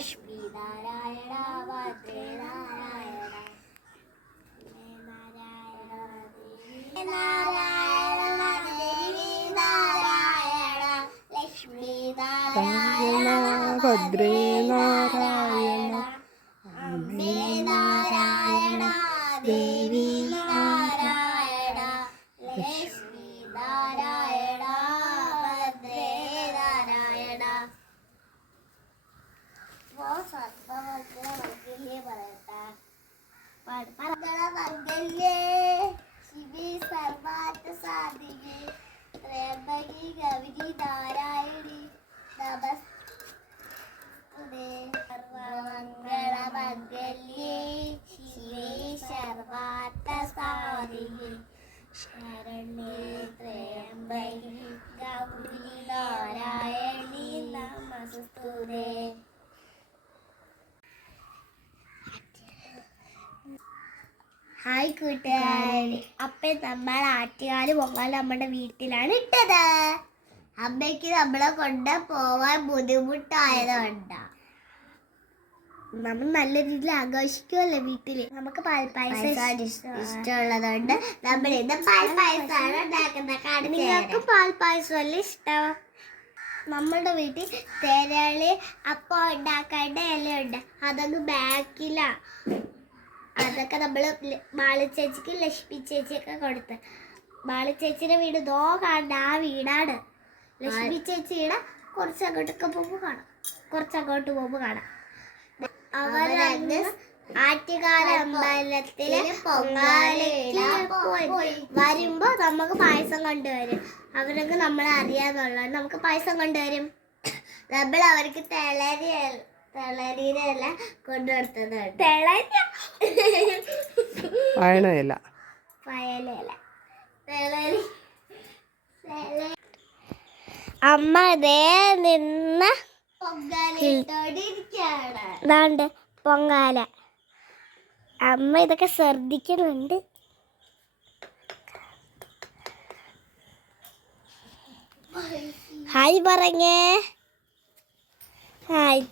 ലക്ഷ്മി നാരായണ വാദ്രേ നാരായണ ഭദ്രേ നാരായണ അമ്മേ നാരായണ സർവമംഗള മംഗല്യേ പറയട്ടെ മംഗള മംഗല്യേ ശിവി സർവാർത്ഥ സാധികേ ത്രയംബകി ഗൗരി നാരായണി നമസ്തേ സർവമംഗളമംഗല്യേ ശിവേ സർവാർത്ഥ സാധികേ ശരണേ ത്രയംബകി ഗൗരി നാരായണി ഹായ് കൂട്ടുകാരി. അപ്പ നമ്മൾ ആറ്റുകാൽ പൊങ്ങാൽ നമ്മുടെ വീട്ടിലാണ് ഇട്ടത്. അമ്മയ്ക്ക് നമ്മളെ കൊണ്ട് പോവാൻ ബുദ്ധിമുട്ടായതുകൊണ്ടാ നമ്മൾ നല്ല രീതിയിൽ ആഘോഷിക്കുമല്ലോ വീട്ടിൽ നമുക്ക് പാൽപ്പായസം ഇഷ്ടമുള്ളതുകൊണ്ട് നമ്മൾ ഇന്ന് പാൽപ്പായസമാണ് ഉണ്ടാക്കുന്നത്. നിങ്ങൾക്ക് പാൽപ്പായസം അല്ലേ ഇഷ്ടം? നമ്മുടെ വീട്ടിൽ തേരളി അപ്പം ഉണ്ടാക്കേണ്ട ഇലയുണ്ട്. അതൊന്ന് ബാക്കിലാ അതൊക്കെ നമ്മൾ മാളി ചേച്ചിക്ക് ലക്ഷ്മി ചേച്ചിയൊക്കെ കൊടുത്ത്. മാളി ചേച്ചിയുടെ വീട് ദോ കാണുന്ന ആ വീടാണ്. ലക്ഷ്മി ചേച്ചിയുടെ കുറച്ച് അങ്ങോട്ടൊക്കെ പോകുമ്പോൾ കാണാം. കുറച്ച് അങ്ങോട്ട് പോകുമ്പോൾ കാണാം അവരന്ന് ആറ്റുകാല അമ്പലത്തിൽ പോയി. വരുമ്പോ നമുക്ക് പായസം കൊണ്ടുവരും. അവരൊക്കെ നമ്മളെ അറിയാന്നുള്ളത് നമുക്ക് പായസം കൊണ്ടുവരും. നമ്മൾ അവർക്ക് തിളരി തിളരിയിലല്ല കൊണ്ടുവരുത്തുന്നുണ്ട് തിളരി തിളരി അമ്മ ദേ നിന്ന് ഇതാണ്ട് പൊങ്കാല. അമ്മ ഇതൊക്കെ ശ്രദ്ധിക്കുന്നുണ്ട്. ഹായ് പറഞ്ഞേ. ഹായ്.